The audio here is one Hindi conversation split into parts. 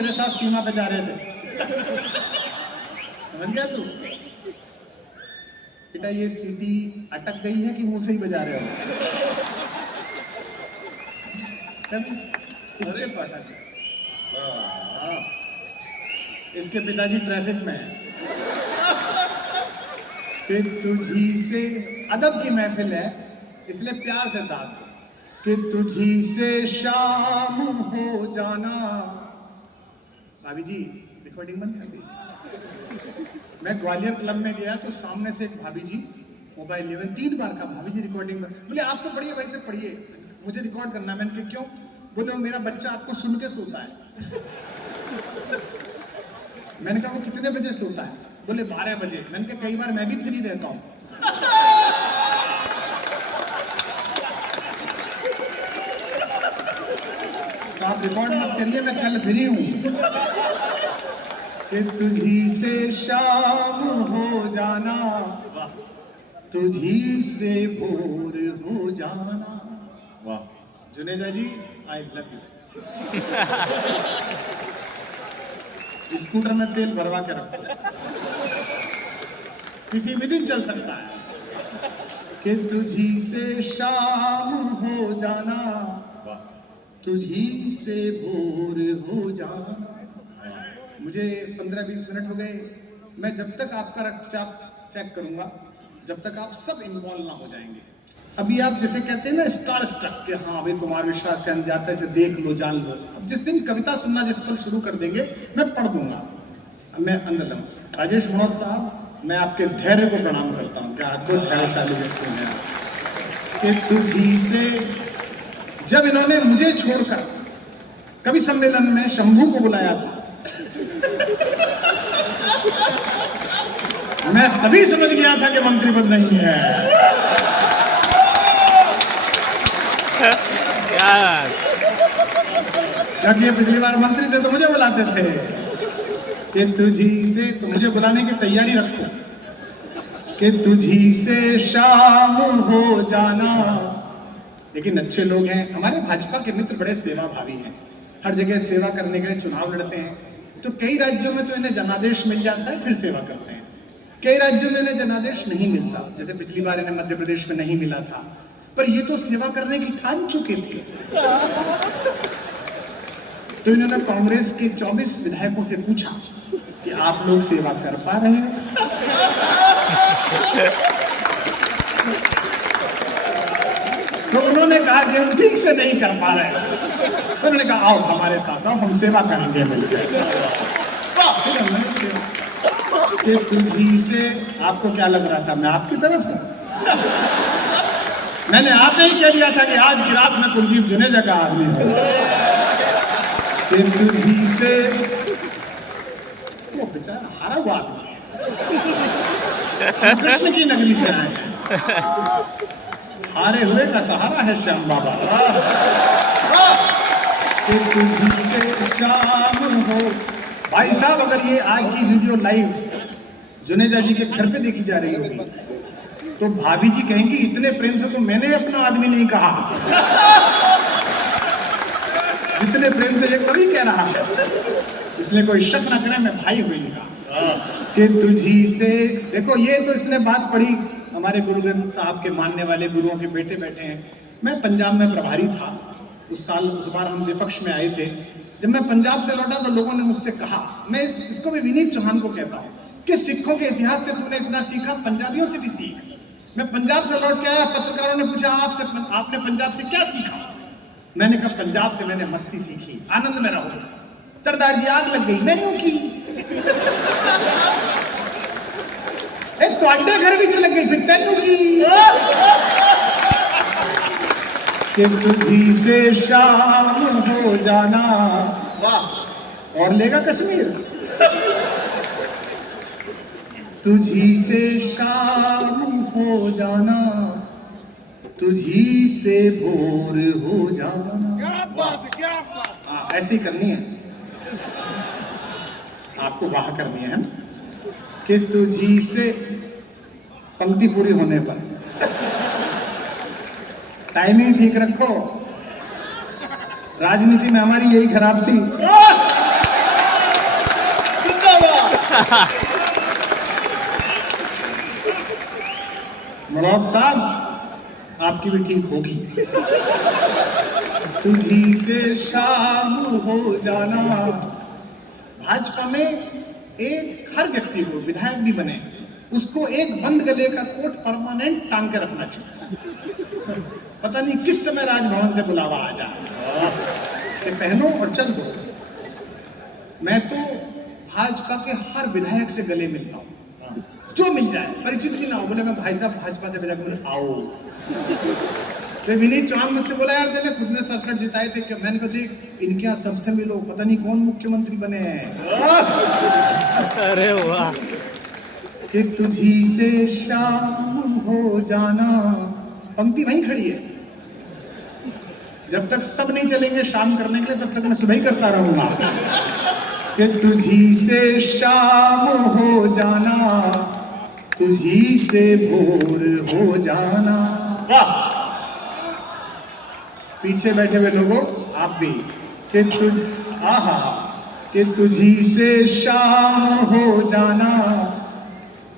मेरे साथ सीमा पे जा रहे थे। समझ गया तू? बेटा ये सीटी अटक गई है कि मुंह से ही बजा रहे हो? इसके पटक, इसके पिताजी ट्रैफिक में है। कि तुझी से अदब की महफिल है, इसलिए प्यार से दाद दो कि तुझी से शाम हो जाना। भाभी जी रिकॉर्डिंग बंद कर दी। मैं ग्वालियर क्लब में गया तो सामने से एक भाभी जी मोबाइल लिए, 3 बार का भाभी जी रिकॉर्डिंग बंद। बोले आप तो पढ़िए भाई से पढ़िए, मुझे रिकॉर्ड करना। मैंने कहा क्यों? बोले मेरा बच्चा आपको सुन के सोता है। मैंने कहा वो कितने बजे सोता है? बोले 12 बजे। मैंने कहा कई बार मैं भी फ्री रहता हूं। तो आप रिकॉर्ड मत करिए, मैं कल फ्री हूं। कि तुझी से शाम हो जाना, तुझी से भोर हो जाना। वाह जुनेदा जी, आई लव यू। स्कूटर में तेल भरवा के रखो, किसी भी दिन चल सकता है। कि तुझी से शाम हो जाना, तुझी से भोर हो जाना। मुझे 15-20 मिनट हो गए। मैं जब तक आपका रक्तचाप चेक करूंगा, जब तक आप सब इन्वॉल्व ना हो जाएंगे। अभी आप जैसे कहते हैं ना स्टार स्ट्रक के, हाँ भाई कुमार विश्वास का जाता है, इसे देख लो जान लो। अब जिस दिन कविता सुनना जिस पर शुरू कर देंगे मैं पढ़ दूंगा। मैं अंदर लूँ। राजेश मनोज साहब, मैं आपके धैर्य को प्रणाम करता हूँ कि आपको धैर्यशाली व्यक्ति हैं। कि तुझी से, जब इन्होंने मुझे छोड़कर कवि सम्मेलन में शंभू को बुलाया था, मैं तभी समझ गया था कि मंत्री पद नहीं है। क्योंकि ये पिछली बार मंत्री थे तो मुझे बुलाते थे। कि तुझी से, तो मुझे बुलाने की तैयारी रखो। कि तुझी से शाम हो जाना। लेकिन अच्छे लोग हैं हमारे भाजपा के मित्र, बड़े सेवा भावी हैं, हर जगह सेवा करने के लिए चुनाव लड़ते हैं। तो कई राज्यों में तो इन्हें जनादेश मिल जाता है, फिर सेवा करते हैं। कई राज्यों में इन्हें जनादेश नहीं मिलता, जैसे पिछली बार इन्हें मध्य प्रदेश में नहीं मिला था, पर ये तो सेवा करने की ठान चुके थे। तो इन्होंने कांग्रेस के 24 विधायकों से पूछा कि आप लोग सेवा कर पा रहे हैं? तो उन्होंने कहा कि हम ठीक से नहीं कर पा रहे हैं। तो उन्होंने कहा आओ हमारे साथ आओ, हम सेवा करेंगे मिलकर। फिर हमने सेवा। कि तुझी से, आपको क्या लग रहा था मैं आपकी तरफ हूं? मैंने आते ही कह दिया था कि आज की रात में कुलदीप जुनेजा का आदमी हूं। कि तुझी से, वो बेचारा हारा हुआ आदमी है, कृष्ण की नगरी से आए हैं, हारे हुए का सहारा है श्याम बाबा। कि तुझी से शाम हो। भाई साहब अगर ये आज की वीडियो लाइव जुनेजा जी के घर पे देखी जा रही होगी तो भाभी जी कहेंगी इतने प्रेम से तो मैंने अपना आदमी नहीं कहा, जितने प्रेम से ये कवि कह रहा है। इसलिए कोई शक ना करे, मैं भाई हुई का। कि तुझी से, देखो ये तो इसने बात पढ़ी, हमारे गुरु ग्रंथ साहब के मानने वाले गुरुओं के बेटे बैठे हैं। मैं पंजाब में प्रभारी था उस साल, उस बार हम विपक्ष में आए थे। जब मैं पंजाब से लौटा तो लोगों ने मुझसे कहा, मैं इसको भी विनीत चौहान को कहता हूँ कि सिखों के इतिहास से तूने इतना सीखा, पंजाबियों से भी सीख। मैं पंजाब से लौट के आया, पत्रकारों ने पूछा आपने पंजाब से क्या सीखा? मैंने कहा पंजाब से मैंने मस्ती सीखी, आनंद में रहो। सरदार जी आग लग गई, मैंने की ਤੁਹਾਡੇ घर विच लग गई, फिर तेनू की। कि तुझी से शाम हो जाना। वाह, और लेगा कश्मीर। तुझी से शाम हो जाना, तुझी से भोर हो जाना। क्या बात, क्या बात। हाँ ऐसी करनी है आपको, वाह करनी है ना। कि तुझी से, पंक्ति पूरी होने पर टाइमिंग ठीक रखो। राजनीति में हमारी यही खराब थी। मनोज साहब, आपकी भी ठीक होगी। तुझी से शाम हो जाना। भाजपा में एक हर व्यक्ति को, विधायक भी बने, उसको एक बंद गले का कोट परमानेंट टांग के रखना चाहिए। पता नहीं किस समय राजभवन से बुलावा आ जाए कि पहनो और चल दो। मैं तो भाजपा के हर विधायक से गले मिलता हूँ, जो मिल जाए, परिचित भी ना हो। बोले मैं भाई साहब भाजपा से विधायक, बोले आओ। तो विनीत चौहान मुझसे बोला यार तेने खुद ने 67 जिताए थे क्या? मैंने कहा देख इनके यहाँ सबसे मिलो, पता नहीं कौन मुख्यमंत्री बने हैं। अरे वाह। कि तुझी से शाम हो जाना, पंक्ति वहीं खड़ी है। जब तक सब नहीं चलेंगे शाम करने के लिए, तब तक मैं सुबह ही करता रहूंगा। कि तुझी से शाम हो जाना, तुझी से भोर हो जाना। पीछे बैठे हुए लोगों आप भी, कि कि तुझी से शाम हो जाना,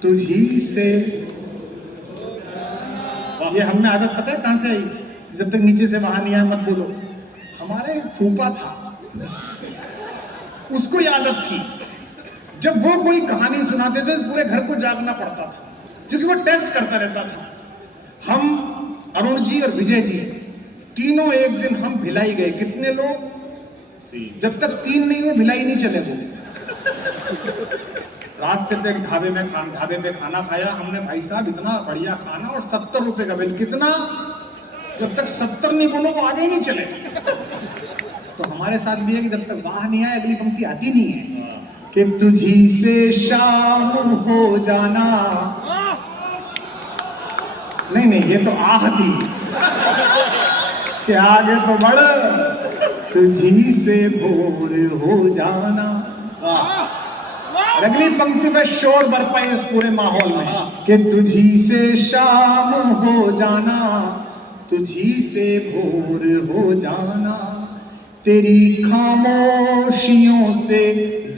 तुझी से। ये हमें आदत पता है कहां से आई? जब तक नीचे से वहां नहीं आया मत बोलो। हमारे फूफा था, उसको ये आदत थी, जब वो कोई कहानी सुनाते थे तो पूरे घर को जागना पड़ता था, क्योंकि वो टेस्ट करता रहता था। हम अरुण जी और विजय जी तीनों एक दिन हम भिलाई गए। कितने लोग? जब तक 3 नहीं हो भिलाई नहीं चले। वो रास्ते पे ढाबे पे खाना खाया हमने, भाई साहब इतना बढ़िया खाना और 70 रुपए का बिल। कितना? जब तक 70 नहीं बोलो वो आगे ही नहीं चले। तो हमारे साथ भी है कि जब तक बाहर नहीं आए अगली पंक्ति आती नहीं है। कि तुझी से शाम हो जाना। नहीं ये तो आह थी कि आगे तो बढ़, तुझी से भोर हो जाना। अगली पंक्ति में शोर बरपा है इस पूरे माहौल में कि तुझी से शाम हो जाना, तुझी से भोर हो जाना। तेरी खामोशियों से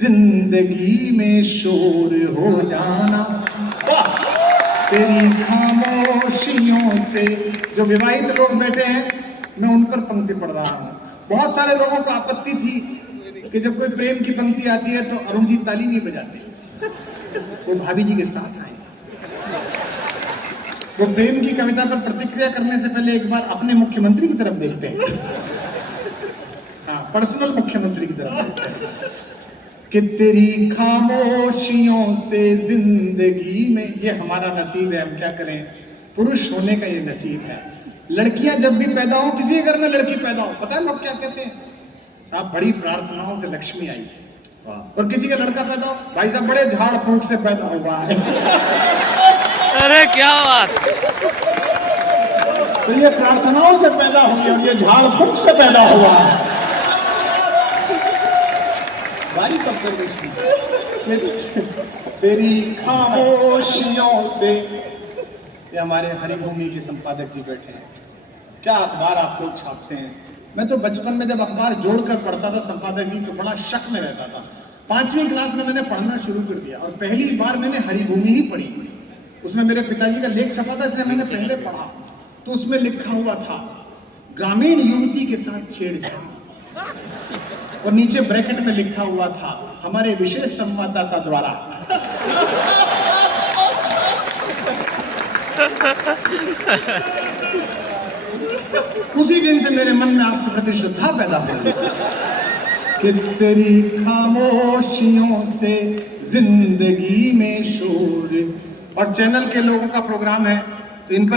जिंदगी में शोर हो जाना। तेरी खामोशियों से। जो विवाहित लोग बैठे हैं मैं उन पर पंक्ति पढ़ रहा हूँ। बहुत सारे लोगों को आपत्ति थी कि जब कोई प्रेम की पंक्ति आती है तो अरुण जी ताली नहीं बजाते, वो भाभी जी के साथ आए। वो प्रेम की कविता पर प्रतिक्रिया करने से पहले एक बार अपने मुख्यमंत्री की तरफ देखते हैं। हाँ, पर्सनल मुख्यमंत्री की तरफ देखते हैं कि तेरी खामोशियों से जिंदगी में। ये हमारा नसीब है, हम क्या करें, पुरुष होने का ये नसीब है। लड़कियां जब भी पैदा हो, किसी घर में लड़की पैदा हो, पता है लोग क्या कहते हैं? साहब बड़ी प्रार्थनाओं से लक्ष्मी आई। और किसी का लड़का पैदा हो, भाई साहब बड़े झाड़ फूंक से पैदा हुआ है। अरे क्या बात। तो ये प्रार्थनाओं से पैदा हुई और ये झाड़ फूंक से पैदा हुआ है। बारीक ऑब्जर्वेशन। तेरी खामोशियों से। ये हमारे हरिभूमि के संपादक जी बैठे हैं। क्या अखबार आप लोग छापते हैं? मैं तो बचपन में जब अखबार जोड़कर पढ़ता था संपादक जी, तो बड़ा शक में रहता था। 5वीं क्लास में मैंने पढ़ना शुरू कर दिया और पहली बार मैंने हरिभूमि ही पढ़ी। उसमें मेरे पिताजी का लेख छपा था, इसलिए मैंने पहले पढ़ा। तो उसमें लिखा हुआ था ग्रामीण युवती के साथ छेड़छाड़, और नीचे ब्रैकेट में लिखा हुआ था हमारे विशेष संवाददाता द्वारा। उसी दिन से मेरे मन में आपके प्रति श्रद्धा पैदा हुई कि तेरी खामोशियों से जिंदगी में शोर। और चैनल के लोगों का प्रोग्राम है तो इन पर